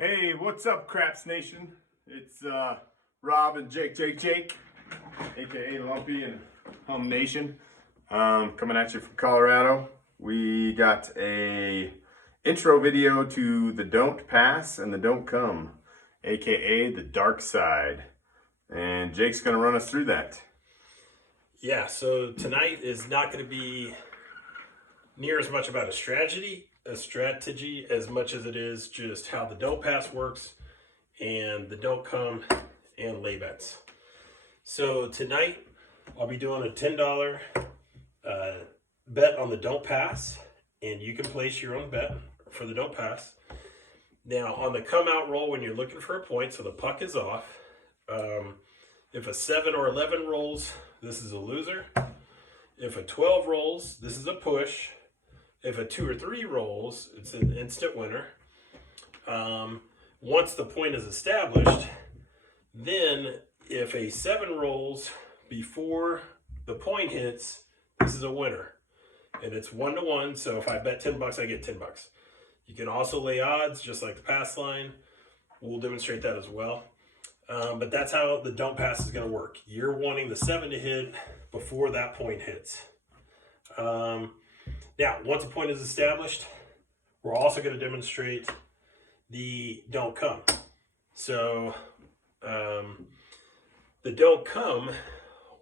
Hey, what's up, Craps Nation? It's Rob and Jake, aka Lumpy and Hum Nation, coming at you from Colorado. We got a intro video to the Don't Pass and the Don't Come, aka the Dark Side, and Jake's gonna run us through that. Yeah, so tonight is not going to be near as much about a strategy as much as it is just how the don't pass works and the don't come and lay bets. So tonight I'll be doing a $10 bet on the don't pass, and you can place your own bet for the don't pass. Now on the come out roll, when you're looking for a point, so the puck is off, if a 7 or 11 rolls, this is a loser. If a 12 rolls, this is a push. If a 2 or 3 rolls, it's an instant winner. Once the point is established, then if a 7 rolls before the point hits, this is a winner. And it's 1-to-1, so if I bet $10, I get $10. You can also lay odds, just like the pass line. We'll demonstrate that as well. But that's how the don't pass is going to work. You're wanting the 7 to hit before that point hits. Now, once a point is established, we're also going to demonstrate the don't come. So the don't come,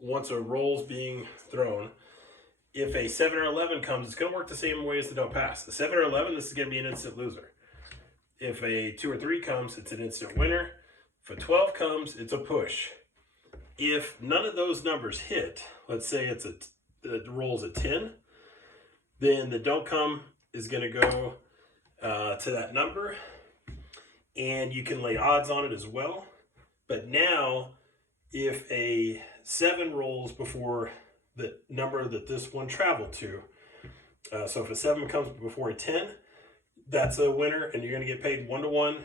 once a roll's being thrown, if a 7 or 11 comes, it's going to work the same way as the don't pass. The 7 or 11, this is going to be an instant loser. If a 2 or 3 comes, it's an instant winner. If a 12 comes, it's a push. If none of those numbers hit, let's say the roll's a 10, then the don't come is going to go to that number, and you can lay odds on it as well. But now, if a 7 rolls before the number that this one traveled to, so if a 7 comes before a 10, that's a winner, and you're going to get paid 1-to-1,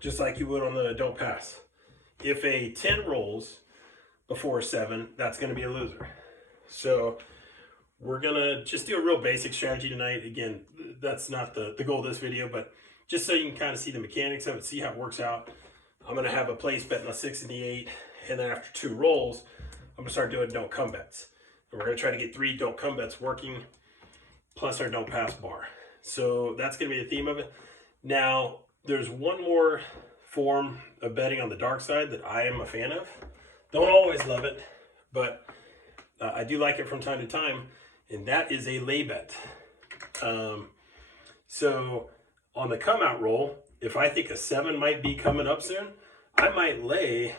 just like you would on the don't pass. If a 10 rolls before a 7, that's going to be a loser. So we're going to just do a real basic strategy tonight. Again, that's not the goal of this video, but just so you can kind of see the mechanics of it, see how it works out. I'm going to have a place bet on the 6 and the 8, and then after 2 rolls, I'm going to start doing don't come bets. And we're going to try to get 3 don't come bets working, plus our don't pass bar. So that's going to be the theme of it. Now, there's one more form of betting on the dark side that I am a fan of. Don't always love it, but I do like it from time to time, and that is a lay bet. So on the come out roll, if I think a 7 might be coming up soon, I might lay,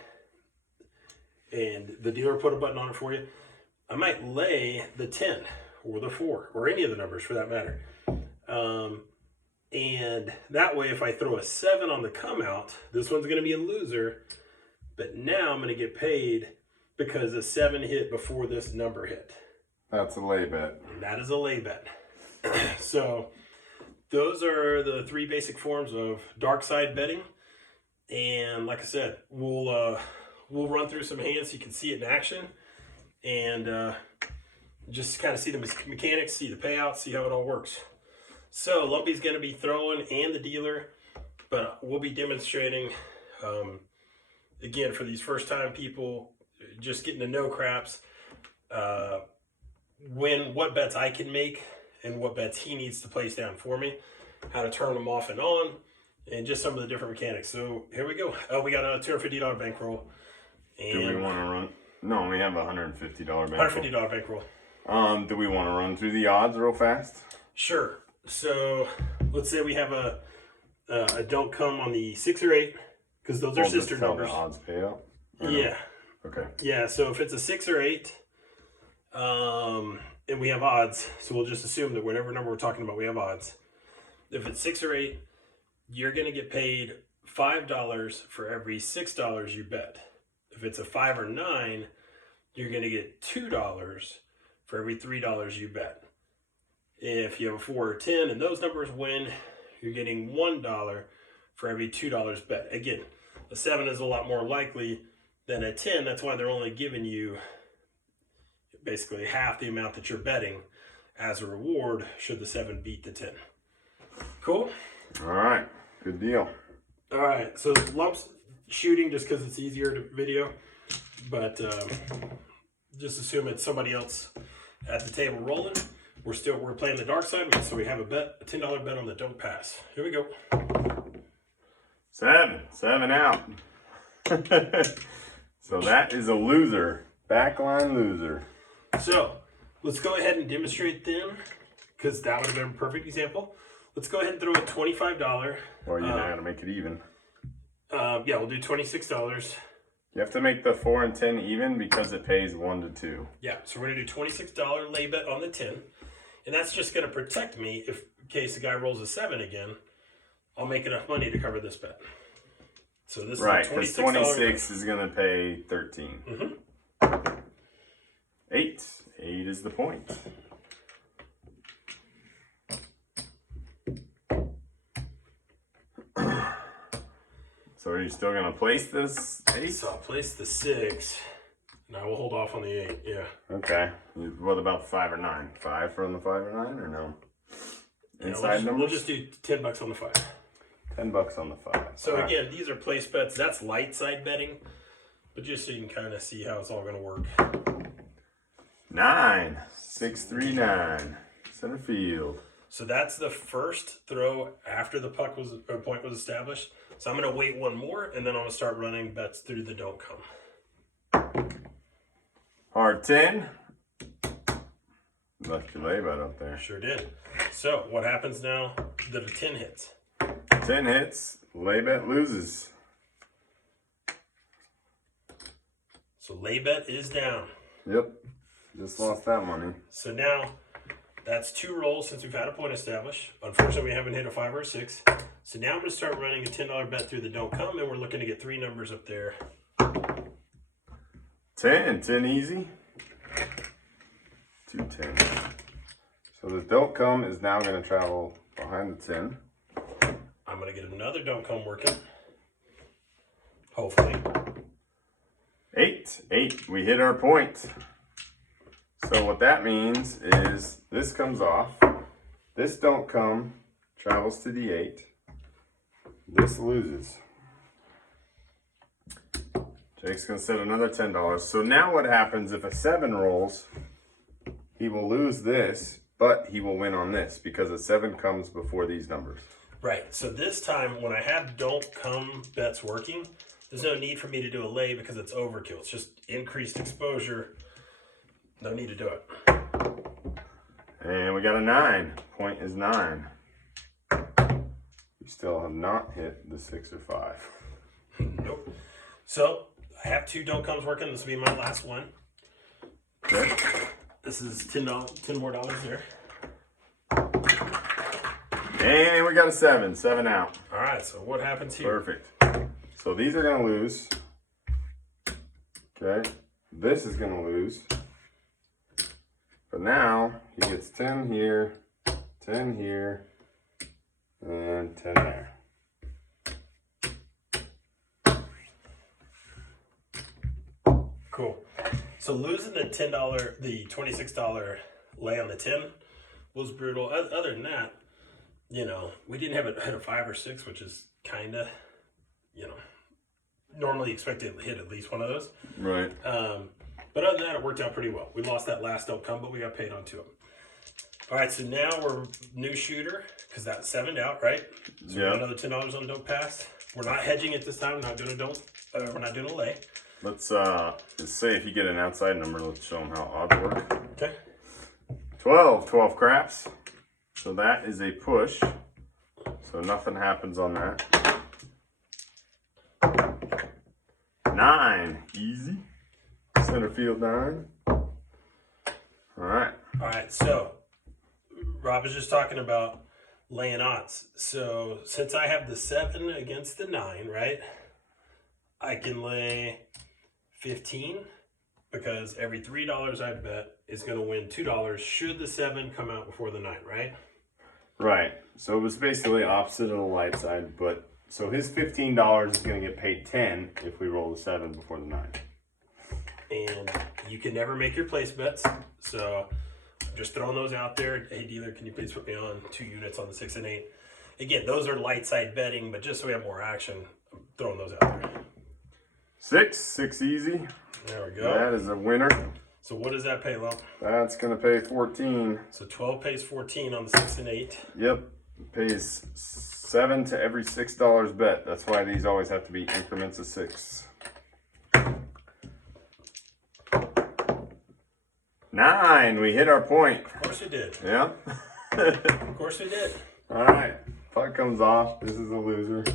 and the dealer put a button on it for you, I might lay the 10 or the 4 or any of the numbers for that matter. And that way, if I throw a 7 on the come out, this one's going to be a loser, but now I'm going to get paid because a 7 hit before this number hit. That's a lay bet. And that is a lay bet. So those are the 3 basic forms of dark side betting. And like I said, we'll run through some hands so you can see it in action, and just kind of see the mechanics, see the payouts, see how it all works. So Lumpy's going to be throwing and the dealer, but we'll be demonstrating, again, for these first time people, just getting to know craps, what bets I can make and what bets he needs to place down for me, how to turn them off and on, and just some of the different mechanics. So here we go. We got a $250 bankroll. And Do we want to run? No, we have a $150 bankroll. $150 bankroll. Do we want to run through the odds real fast? Sure. So let's say we have a don't come on the 6 or 8, because those are sister numbers. The odds payout? Yeah. Okay. Yeah, so if it's a 6 or 8, and we have odds, so we'll just assume that whatever number we're talking about, we have odds. If it's 6 or 8, you're going to get paid $5 for every $6 you bet. If it's a 5 or 9, you're going to get $2 for every $3 you bet. If you have a 4 or 10 and those numbers win, you're getting $1 for every $2 bet. Again, a 7 is a lot more likely than a 10. That's why they're only giving you basically half the amount that you're betting as a reward should the 7 beat the 10. Cool? All right. Good deal. All right, so lumps shooting just because it's easier to video, but just assume it's somebody else at the table rolling. We're playing the dark side, so we have a $10 bet on the don't pass. Here we go. 7 out. So that is a loser, backline loser. So let's go ahead and demonstrate them, because that would have been a perfect example. Let's go ahead and throw a $25. Or you're not gonna make it even. Yeah, we'll do $26. You have to make the 4 and 10 even because it pays 1 to 2. Yeah, so we're gonna do $26 lay bet on the 10, and that's just gonna protect me if in case the guy rolls a 7 again. I'll make enough money to cover this bet. So this Right, is a because $26 26 is gonna pay 13. Mm-hmm. 8 is the point. So are you still gonna place this 8? So I'll place the 6, and I will hold off on the 8. Yeah. Okay. What about 5 or 9? 5 from the 5 or 9 or no? Inside We'll numbers? just do $10 on the 5. $10 on the 5. So again, these are place bets. That's light side betting, but just so you can kind of see how it's all going to work. 9. 6, 3, 9. Center field. So that's the first throw after the point was established. So I'm going to wait one more, and then I'm going to start running bets through the don't come. Hard 10. Left your lay bet up there. Sure did. So what happens now that a 10 hits? 10 hits. Lay bet loses. So lay bet is down. Yep. Just lost that money. So now that's 2 rolls since we've had a point established. Unfortunately, we haven't hit a 5 or a 6. So now I'm going to start running a $10 bet through the don't come, and we're looking to get 3 numbers up there. 10 easy. 2 10. So the don't come is now going to travel behind the 10. I'm going to get another don't come working. Hopefully. 8. We hit our point. So what that means is this comes off. This don't come travels to the 8. This loses. Jake's going to set another $10. So now what happens if a 7 rolls? He will lose this, but he will win on this because a 7 comes before these numbers. Right. So this time, when I have don't come bets working, there's no need for me to do a lay because it's overkill. It's just increased exposure. No need to do it. And we got a 9. Point is 9. We still have not hit the 6 or 5. Nope. So I have 2 don't comes working. This will be my last one. Okay. This is $10 more there. And we got a 7. 7 out. All right. So what happens here? Perfect. So these are going to lose. Okay. This is going to lose. But now he gets 10 here, 10 here, and 10 there. Cool. So losing the the $26 lay on the 10 was brutal. Other than that, you know, we didn't have a 5 or 6, which is kind of, you know, normally expected to hit at least one of those. Right. But other than that, it worked out pretty well. We lost that last don't come, but we got paid on 2 of them. All right, so now we're new shooter because that 7'd out, right? So Yeah. we got another $10 on don't pass. We're not hedging it this time. We're not doing we're not doing a lay. Let's say if you get an outside number, let's show them how odds work. Okay. 12 craps. So that is a push. So nothing happens on that. 9, easy. Center field 9. All right. All right, so Rob was just talking about laying odds. So since I have the 7 against the 9, right, I can lay 15 because every $3 I bet is going to win $2 should the 7 come out before the 9, right? Right. So it was basically opposite of the light side, but so his $15 is going to get paid 10 if we roll the 7 before the 9. And you can never make your place bets. So I'm just throwing those out there. Hey, dealer, can you please put me on 2 units on the 6 and 8? Again, those are light side betting, but just so we have more action, I'm throwing those out there. 6 easy. There we go. That is a winner. So what does that pay, Lo? That's gonna pay 14. So 12 pays 14 on the 6 and 8. Yep, it pays 7 to every $6 bet. That's why these always have to be increments of 6. 9, we hit our point. Of course we did. Yeah. Of course we did. All right, puck comes off. This is a loser.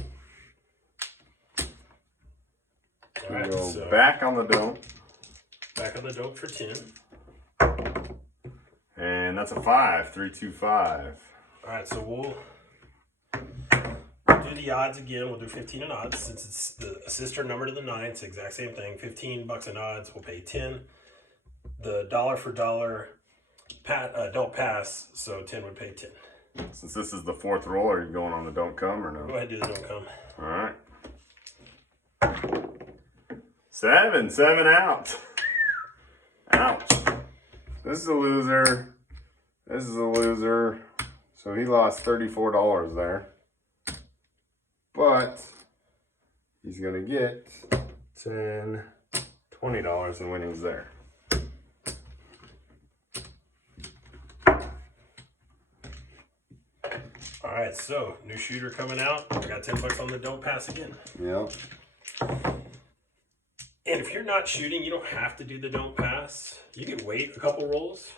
All right, Go so back on the dome. back on the dope for 10. And that's a 5, 3, 2, 5. All right, so we'll do the odds again. We'll do 15 in odds since it's the sister number to the 9. It's the exact same thing. $15 in odds. We'll pay 10. The dollar for dollar don't pass, so 10 would pay 10. Since this is the 4th roll, are you going on the don't come or no? Go ahead and do the don't come. All right. 7 out. Ouch. This is a loser. This is a loser. So he lost $34 there. But he's going to get $10, $20 in winnings there. All right, so new shooter coming out. I got $10 on the don't pass again. Yep. And if you're not shooting, you don't have to do the don't pass. You can wait a couple rolls,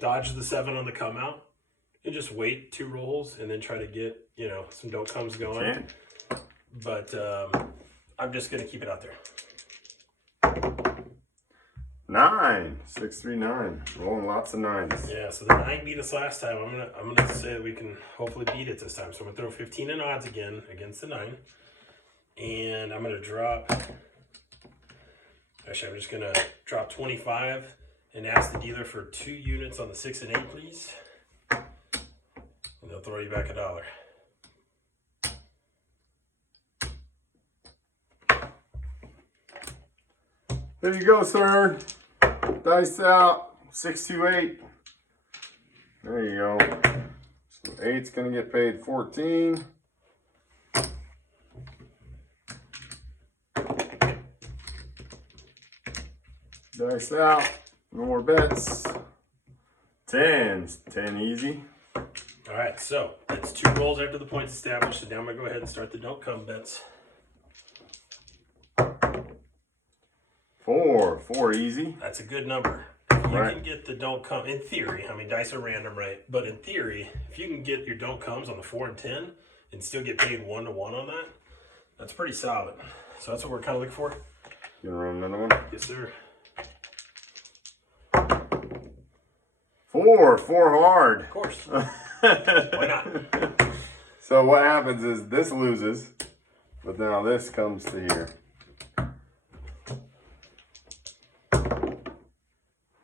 dodge the 7 on the come out, and just wait 2 rolls and then try to get, you know, some don't comes going. Okay. But I'm just gonna keep it out there. 9, 6, 3, 9. Rolling lots of 9s. Yeah, so the 9 beat us last time. I'm gonna say that we can hopefully beat it this time. So I'm gonna throw 15 in odds again against the 9, and I'm gonna drop. Actually, I'm just gonna drop 25 and ask the dealer for 2 units on the 6 and 8, please. And they'll throw you back $1. There you go, sir. Dice out. 6, 2, 8. There you go. So 8's gonna get paid 14. Dice out. No more bets. 10s. 10 easy. All right, so that's 2 rolls after the points established. So now I'm gonna go ahead and start the don't come bets. 4 easy. That's a good number. If you Right. can get the don't come, in theory, I mean, dice are random, right? But in theory, if you can get your don't comes on the 4 and 10 and still get paid 1 to 1 on that, that's pretty solid. So that's what we're kind of looking for. You gonna run another one? Yes, sir. 4 hard. Of course. Why not? So what happens is this loses, but now this comes to here.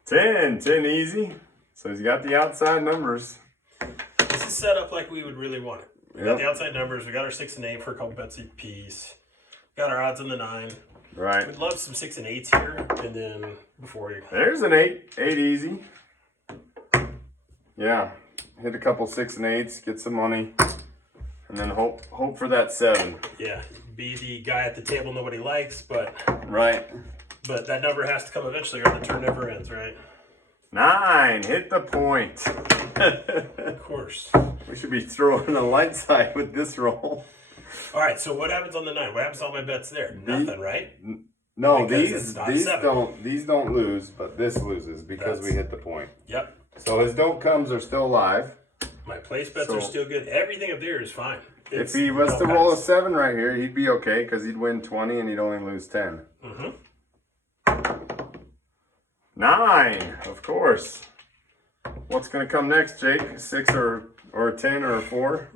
10 easy. So he's got the outside numbers. This is set up like we would really want it. We got Yep. the outside numbers. We got our 6 and 8 for a couple bets apiece. Got our odds on the 9. Right. We'd love some 6 and 8s here, and then before you. There's an 8 easy. Yeah. Hit a couple 6 and 8s, get some money, and then hope for that 7. Yeah, be the guy at the table nobody likes, but Right. that number has to come eventually, or the turn never ends, right? 9, hit the point. Of course. We should be throwing a light side with this roll. All right, so what happens on the 9? What happens to all my bets there? Nothing, right? No, Because it's not 7. these don't lose, but this loses because we That's- hit the point. Yep. So his don't comes are still alive. My place bets So- are still good. Everything up there is fine. If he was to roll a 7 right here, he'd be okay because he'd win 20 and he'd only lose 10. Mm-hmm. 9, of course. What's gonna come next, Jake? 6 or a 10 or a 4?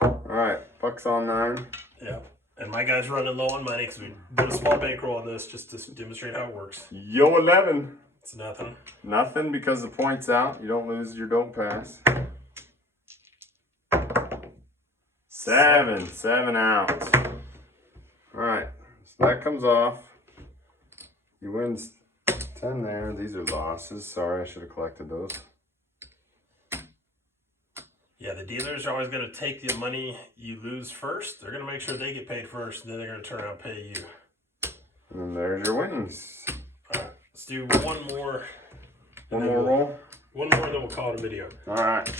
All right, bucks on 9. Yeah. And my guy's running low on money because we did a small bankroll on this just to demonstrate how it works. Yo, 11. It's nothing. Nothing because the point's out. You don't lose your don't pass. 7 out. All right, so that comes off. He wins 10 there. These are losses. Sorry, I should have collected those. Yeah, the dealers are always going to take the money you lose first. They're going to make sure they get paid first, and then they're going to turn around and pay you. And there's your winnings. All right, let's do one more. One more roll? One more, and then we'll call it a video. All right.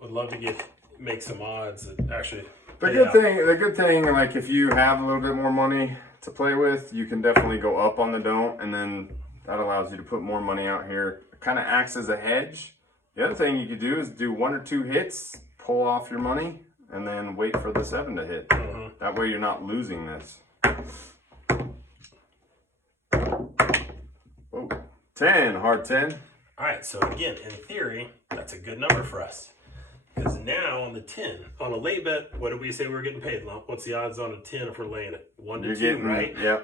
Would love to make some odds that actually. The good thing, like if you have a little bit more money to play with, you can definitely go up on the don't, and then that allows you to put more money out here. It kind of acts as a hedge. The other thing you could do is do 1 or 2 hits, pull off your money, and then wait for the 7 to hit. That way you're not losing this. Whoa. 10, hard 10. All right, so again, in theory, that's a good number for us. Because now on the 10, on a lay bet, what did we say we were getting paid, Lump? What's the odds on a 10 if we're laying it? 1 to 2, right? Yeah.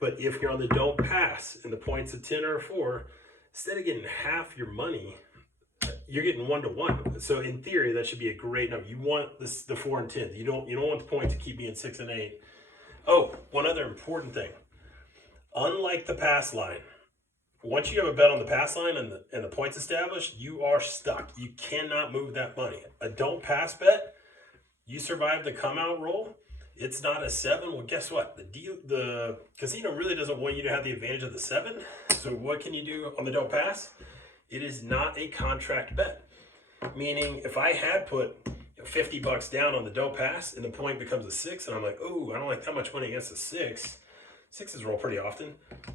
But if you're on the don't pass and the points of 10 or 4, instead of getting half your money, you're getting 1 to 1. So in theory, that should be a great number. You want the 4 and 10. You don't want the point to keep being 6 and 8. Oh, one other important thing. Unlike the pass line, once you have a bet on the pass line and the points established, you are stuck. You cannot move that money. A don't pass bet, you survive the come out roll. It's not a 7. Well, guess what? The casino really doesn't want you to have the advantage of the 7. So what can you do on the don't pass? It is not a contract bet. Meaning, if I had put $50 down on the don't pass and the point becomes a 6, and I'm like, oh, I don't like that much money against a 6. 6s roll pretty often.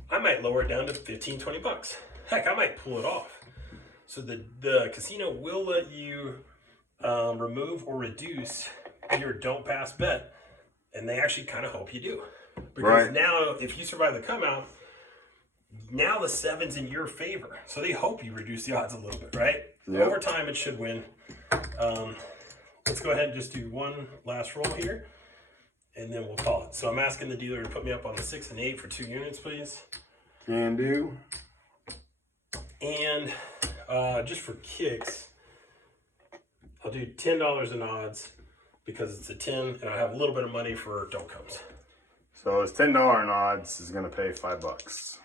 I might lower it down to $15-20. Heck, I might pull it off. So the casino will let you remove or reduce your don't pass bet, and they actually kind of hope you do. Because now, if you survive the come out, now the 7's in your favor. So they hope you reduce the odds a little bit, right? Yep. Over time, it should win. Let's go ahead and just do one last roll here, and then we'll call it. So I'm asking the dealer to put me up on the 6 and 8 for 2 units, please. Can do. And just for kicks, I'll do $10 in odds because it's a 10, and I have a little bit of money for don't comes. So it's $10 in odds is going to pay $5.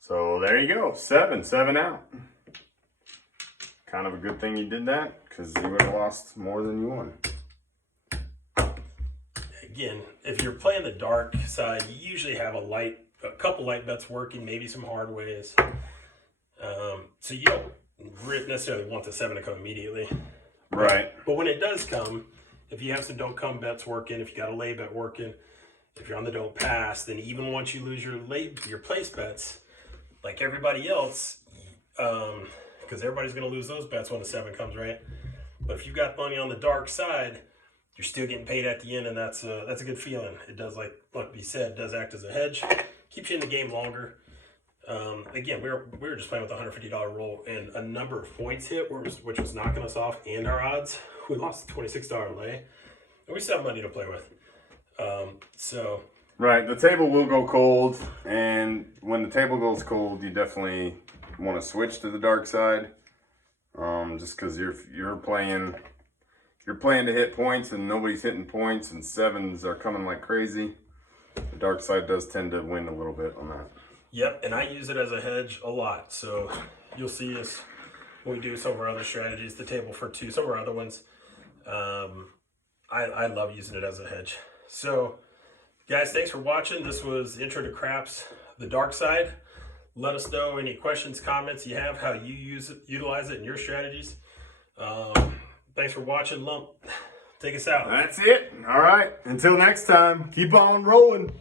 So there you go, 7 out. Kind of a good thing you did that, because you would have lost more than you won. Again, if you're playing the dark side, you usually have a couple light bets working, maybe some hard ways. So you don't necessarily want the 7 to come immediately. Right. But when it does come, if you have some don't come bets working, if you got a lay bet working, if you're on the don't pass, then even once you lose your place bets, like everybody else, because everybody's going to lose those bets when the 7 comes, right? But if you got money on the dark side, you're still getting paid at the end, and that's a good feeling. It does, like we said, does act as a hedge, keeps you in the game longer. Again, we were just playing with a $150 roll, and a number of points hit, which was knocking us off, and our odds. We lost a $26 lay, and we still have money to play with. Right, the table will go cold, and when the table goes cold, you definitely want to switch to the dark side, just because you're playing to hit points, and nobody's hitting points, and 7s are coming like crazy. The dark side does tend to win a little bit on that. Yep, and I use it as a hedge a lot. So you'll see us when we do some of our other strategies, the table for 2, some of our other ones. I love using it as a hedge. So guys, thanks for watching. This was Intro to Craps, the dark side. Let us know any questions, comments you have, how you utilize it in your strategies. Thanks for watching. Lump, take us out. That's it. All right. Until next time, keep on rolling.